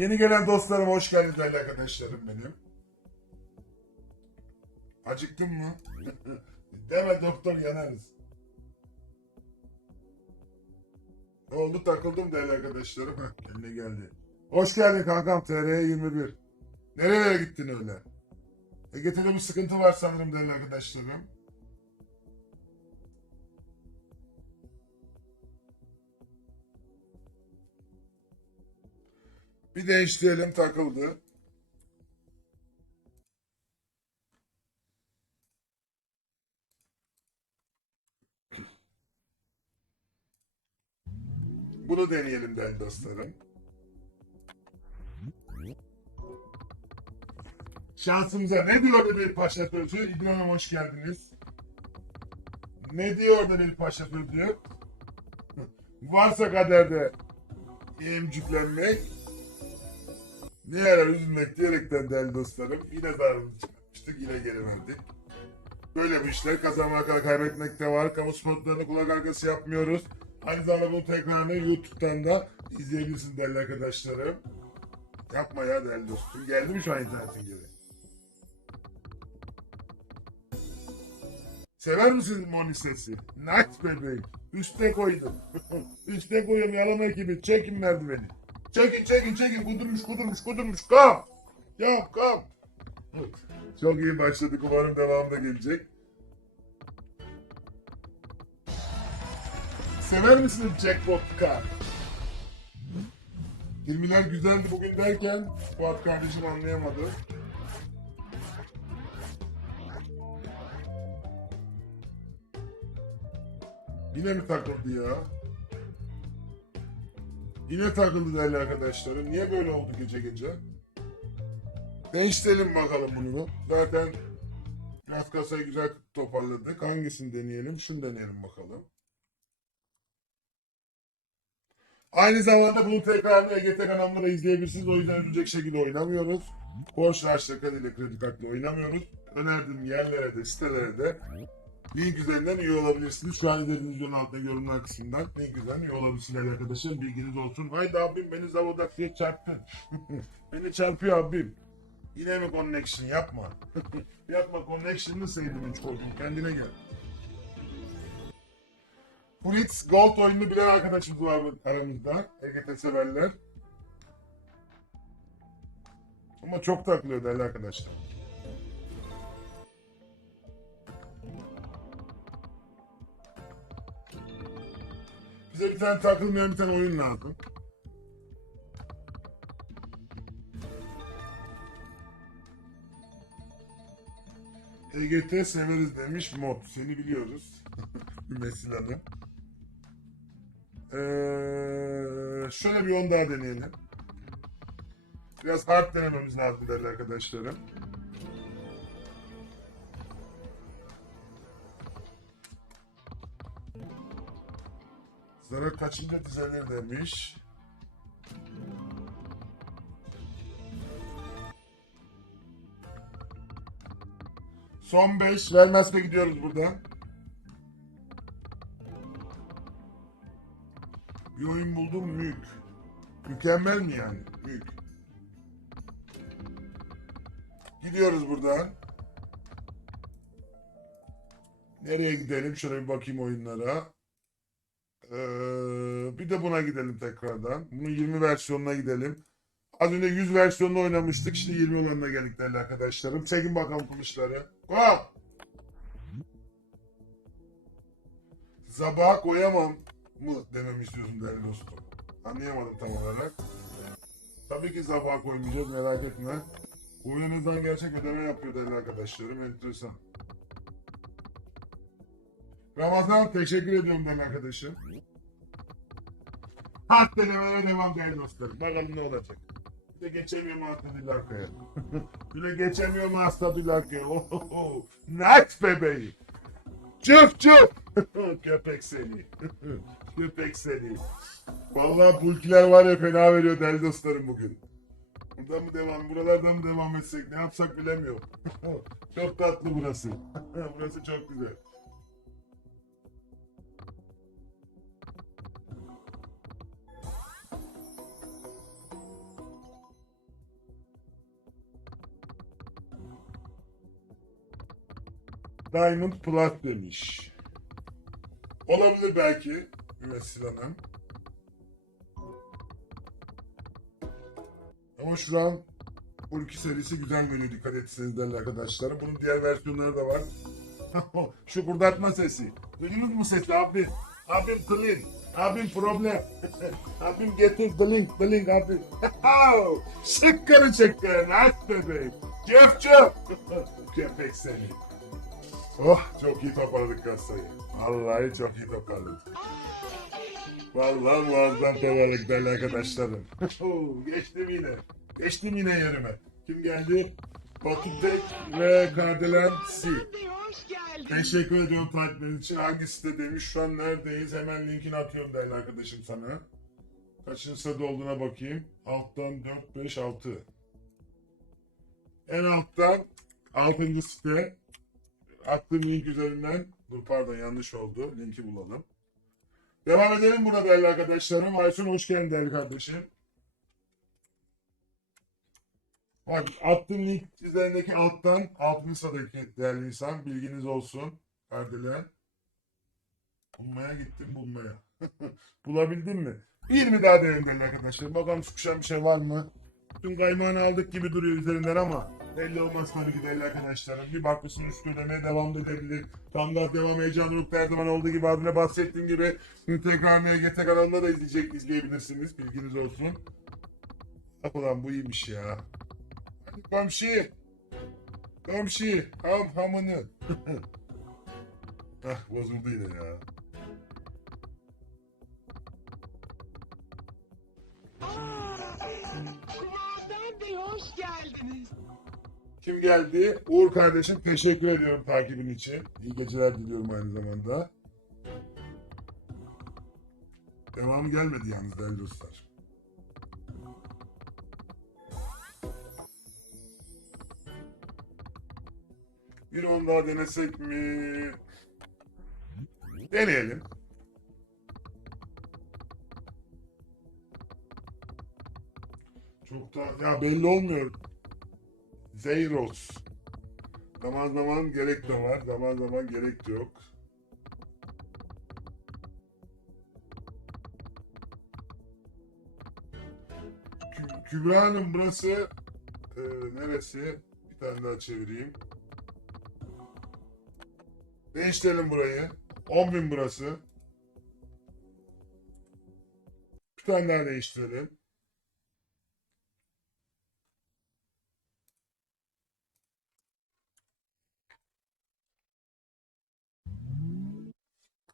Yeni gelen dostlarım hoş geldiniz değerli arkadaşlarım benim. Acıktın mı? Deme doktor yanarız. Ne oldu takıldım değerli arkadaşlarım. Kendine geldi. Hoş geldin kankam TR 21. Nerelere gittin öyle? EGT'de bir sıkıntı var sanırım değerli arkadaşlarım. Bir değiştirelim takıldı. Bunu deneyelim değerli dostlarım. Şansımıza ne diyor bir paşa? İdil Hanım hoş geldiniz. Ne diyor da bir paşa sözü? Varsa kaderde emcüklenmek, ne yarar üzülmek diyerekten değerli dostlarım. Yine zararını çıkartmıştık, yine geri. Böyle bu işler kazanmak, kaybetmek de var. Kamu spotlarını kulak arkası yapmıyoruz. Aynı zamanda bu tekrarını YouTube'dan da izleyebilirsiniz değerli arkadaşlarım. Yapma ya değerli dostum. Geldi mi şu an internetin geri? Sever misiniz Moni sesi? Nice bebeğim. Üste koydum. Üste koyun yalama ekibi. Çekin merdiveni. Çekin çekin çekin. Kudurmuş kudurmuş kudurmuş. Kam. Yap kam. Çok iyi başladık. Umarım devamı da gelecek. Sever misiniz Jackpot Car? Filmler güzeldi bugün derken Fuat kardeşim anlayamadı. Yine mi takıldı ya? Yine takıldı değerli arkadaşlarım. Niye böyle oldu gece gece? Değiştirelim bakalım bunu. Zaten biraz kasayı güzel toparladık. Hangisini deneyelim? Şunu deneyelim bakalım. Aynı zamanda bunu tekrarını EGT kanalında da izleyebilirsiniz. O yüzden ölecek şekilde oynamıyoruz. Borç harçla kredi kredi kartla oynamıyoruz. Önerdiğim yerlere de sitelere de link üzerinden üye olabilirsiniz. Şu an izlediğiniz altında yorumlar kısmından link üzerinden üye olabilirsiniz arkadaşlar. Bilginiz olsun. Haydi abim beni Zavodaksi'ye çarptın. beni çarpıyor abim. Yine mi connection yapma. yapma connection'ını sevdim hiç koydum. Kendine gel. Fritz Gold oyununu bilen arkadaşımız var aramızda. EGT severler. Ama çok takılıyor değerli arkadaşlar. Bize bir tane takılmayan bir tane oyun lazım. EGT severiz demiş mod. Seni biliyoruz. Mesil Hanım. Ee, şöyle bir on daha deneyelim. Biraz hard denememiz lazım değerli arkadaşlarım. Zarar kaçınca düzenir demiş. Son 5 vermezse gidiyoruz buradan. Bir oyun buldum mülk. Mükemmel mi yani? Mülk. Gidiyoruz buradan. Nereye gidelim? Şöyle bir bakayım oyunlara. Ee, bir de buna gidelim tekrardan. Bunun 20 versiyonuna gidelim. Az önce 100 versiyonunu oynamıştık. Şimdi 20 olanına geldik değerli arkadaşlarım. Çekin bakalım kılıçları. Go! Sabaha koyamam mı dememi istiyorsun değerli dostum. Anlayamadım tam olarak. Tabii ki sabaha koymayacağız merak etme. Oyununuzdan gerçek ödeme yapıyor değerli arkadaşlarım. Enteresan. Ramazan teşekkür ediyorum değerli arkadaşım. Hard denemelere devam değerli dostlarım. Bakalım ne olacak. Bir de geçemiyorum hasta dil arkaya. Bir de geçemiyorum hasta dil arkaya. Ohoho. Nice bebeğim. Çık çık. Köpek seni. Köpek seni. Vallahi pulkiler var ya fena veriyor değerli dostlarım bugün. Buradan mı devam, buralardan mı devam etsek ne yapsak bilemiyorum. çok tatlı burası. burası çok güzel. Diamond Plus demiş. Olabilir belki. Ümessil Hanım. Ama şu an bu iki serisi güzel geliyor dikkat etseniz değerli arkadaşlarım. Bunun diğer versiyonları da var. Şu kurdatma sesi. Duydunuz mu sesi abi? Abim clean. Abim problem. abim getir dılink dılink abi. Şıkkırı şıkkırı. Aç bebeğim. Cöf cöf. Köpek seni. Oh çok iyi toparladık kasayı. Vallahi çok iyi toparladık. Vallahi muazzam toparladık değerli arkadaşlarım. Geçtim yine. Geçtim yine yerime. Kim geldi? Batu Tek ve Kardelen C. Teşekkür ediyorum takipleriniz için. Hangi site demiş? Şu an neredeyiz? Hemen linkini atıyorum değerli arkadaşım sana. Kaçıncı sırada olduğuna bakayım. Alttan 4, 5, 6. En alttan 6. site. Attığım link üzerinden. Dur pardon yanlış oldu. Linki bulalım. Devam edelim burada değerli arkadaşlarım. Aysun hoş geldin değerli kardeşim. Bak attığım link üzerindeki alttan 6. sıradaki değerli insan bilginiz olsun. Kardelen. Bulmaya gittim bulmaya. Bulabildin mi? Bir mi daha deneyelim değerli arkadaşlar. Bakalım sıkışan bir şey var mı? Tüm kaymağını aldık gibi duruyor üzerinden ama belli olmaz tabii ki değerli arkadaşlarım. Bir bakmışsın üst ödemeye devam da edebilir. Tam gaz devam heyecan ruh her zaman olduğu gibi adına bahsettiğim gibi tekrar MGT kanalında da izleyecek izleyebilirsiniz. Bilginiz olsun. Ulan bu iyiymiş ya. Hadi komşu. Ham hamını. Hah bozuldu yine ya. Kumandan Bey hoş geldiniz. Kim geldi? Uğur kardeşim teşekkür ediyorum takibin için. İyi geceler diliyorum aynı zamanda. Devamı gelmedi yalnız değerli dostlar. Bir on daha denesek mi? Deneyelim. Çok da ya belli olmuyor. Zeyros. Zaman zaman gerek de var, zaman zaman gerek de yok. Kü- Kübra Hanım burası e, neresi? Bir tane daha çevireyim. Değiştirelim burayı. 10.000 burası. Bir tane daha değiştirelim.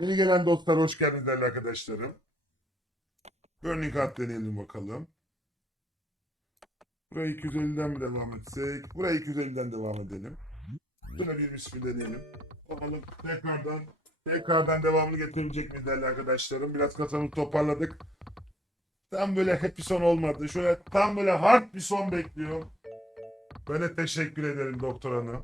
Yeni gelen dostlar hoş geldiniz değerli arkadaşlarım. Burning Heart deneyelim bakalım. Burayı 250'den mi devam etsek? Burayı 250'den devam edelim. Buna bir ismi deneyelim. Bakalım tekrardan tekrardan devamını getirecek miyiz değerli arkadaşlarım? Biraz kasamızı toparladık. Tam böyle happy son olmadı. Şöyle tam böyle hard bir son bekliyorum. De teşekkür ederim doktor hanım.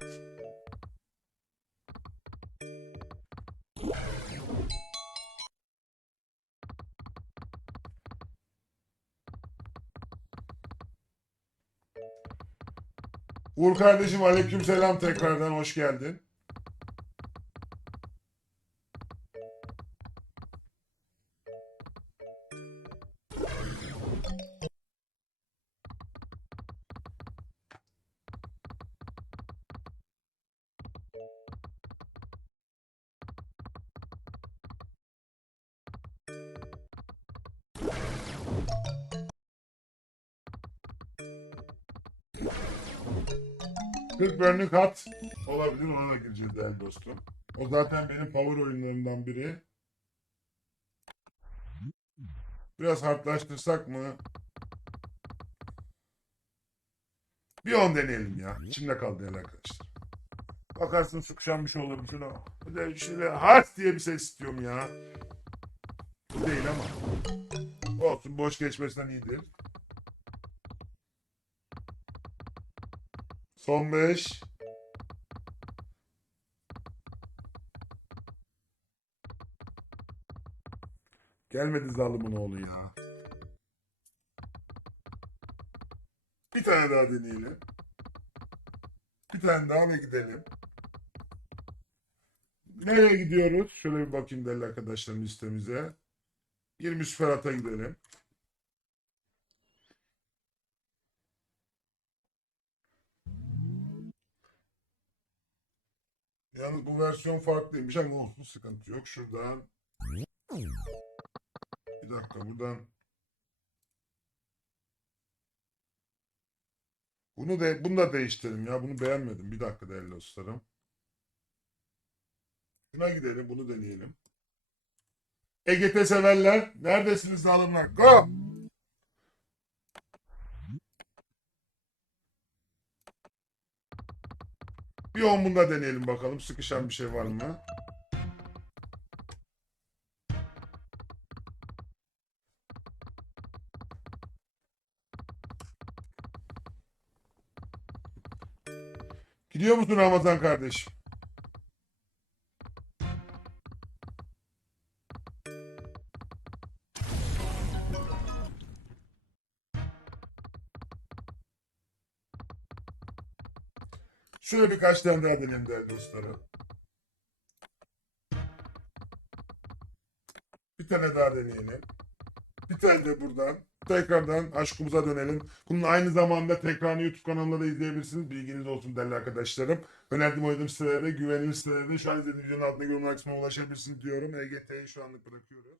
Uğur kardeşim aleykümselam tekrardan hoş geldin. Kırk bölümlük hat olabilir ona da gireceğiz değerli dostum. O zaten benim power oyunlarımdan biri. Biraz hardlaştırsak mı? Bir on deneyelim ya. İçimde kaldı değerli arkadaşlar. Bakarsın sıkışan bir şey olabilir. Şöyle, böyle, şöyle hard diye bir ses istiyorum ya. Değil ama. Olsun boş geçmesinden iyidir. Son 5. Gelmedi zalimin oğlu ya. Bir tane daha deneyelim. Bir tane daha ve gidelim. nereye gidiyoruz? Şöyle bir bakayım değerli arkadaşlarım listemize. 20 Süperat'a gidelim. Yalnız bu versiyon farklıymış ama olsun sıkıntı yok. Şuradan bir dakika buradan bunu da bunu da değiştirelim ya. Bunu beğenmedim. Bir dakika değerli dostlarım. Şuna gidelim. Bunu deneyelim. EGT severler. Neredesiniz zalimler? Go! Bir on bunda deneyelim bakalım. Sıkışan bir şey var mı? Gidiyor musun Ramazan kardeşim? Şöyle birkaç tane daha deneyelim değerli dostlarım. Bir tane daha deneyelim. Bir tane de buradan. Tekrardan aşkımıza dönelim. Bunun aynı zamanda tekrarını YouTube kanalında da izleyebilirsiniz. Bilginiz olsun değerli arkadaşlarım. Önerdiğim oynadığım sitelerde, güvenilir sitelerde şu an izlediğiniz videonun altında yorumlar ulaşabilirsiniz diyorum. EGT'yi şu anlık bırakıyoruz.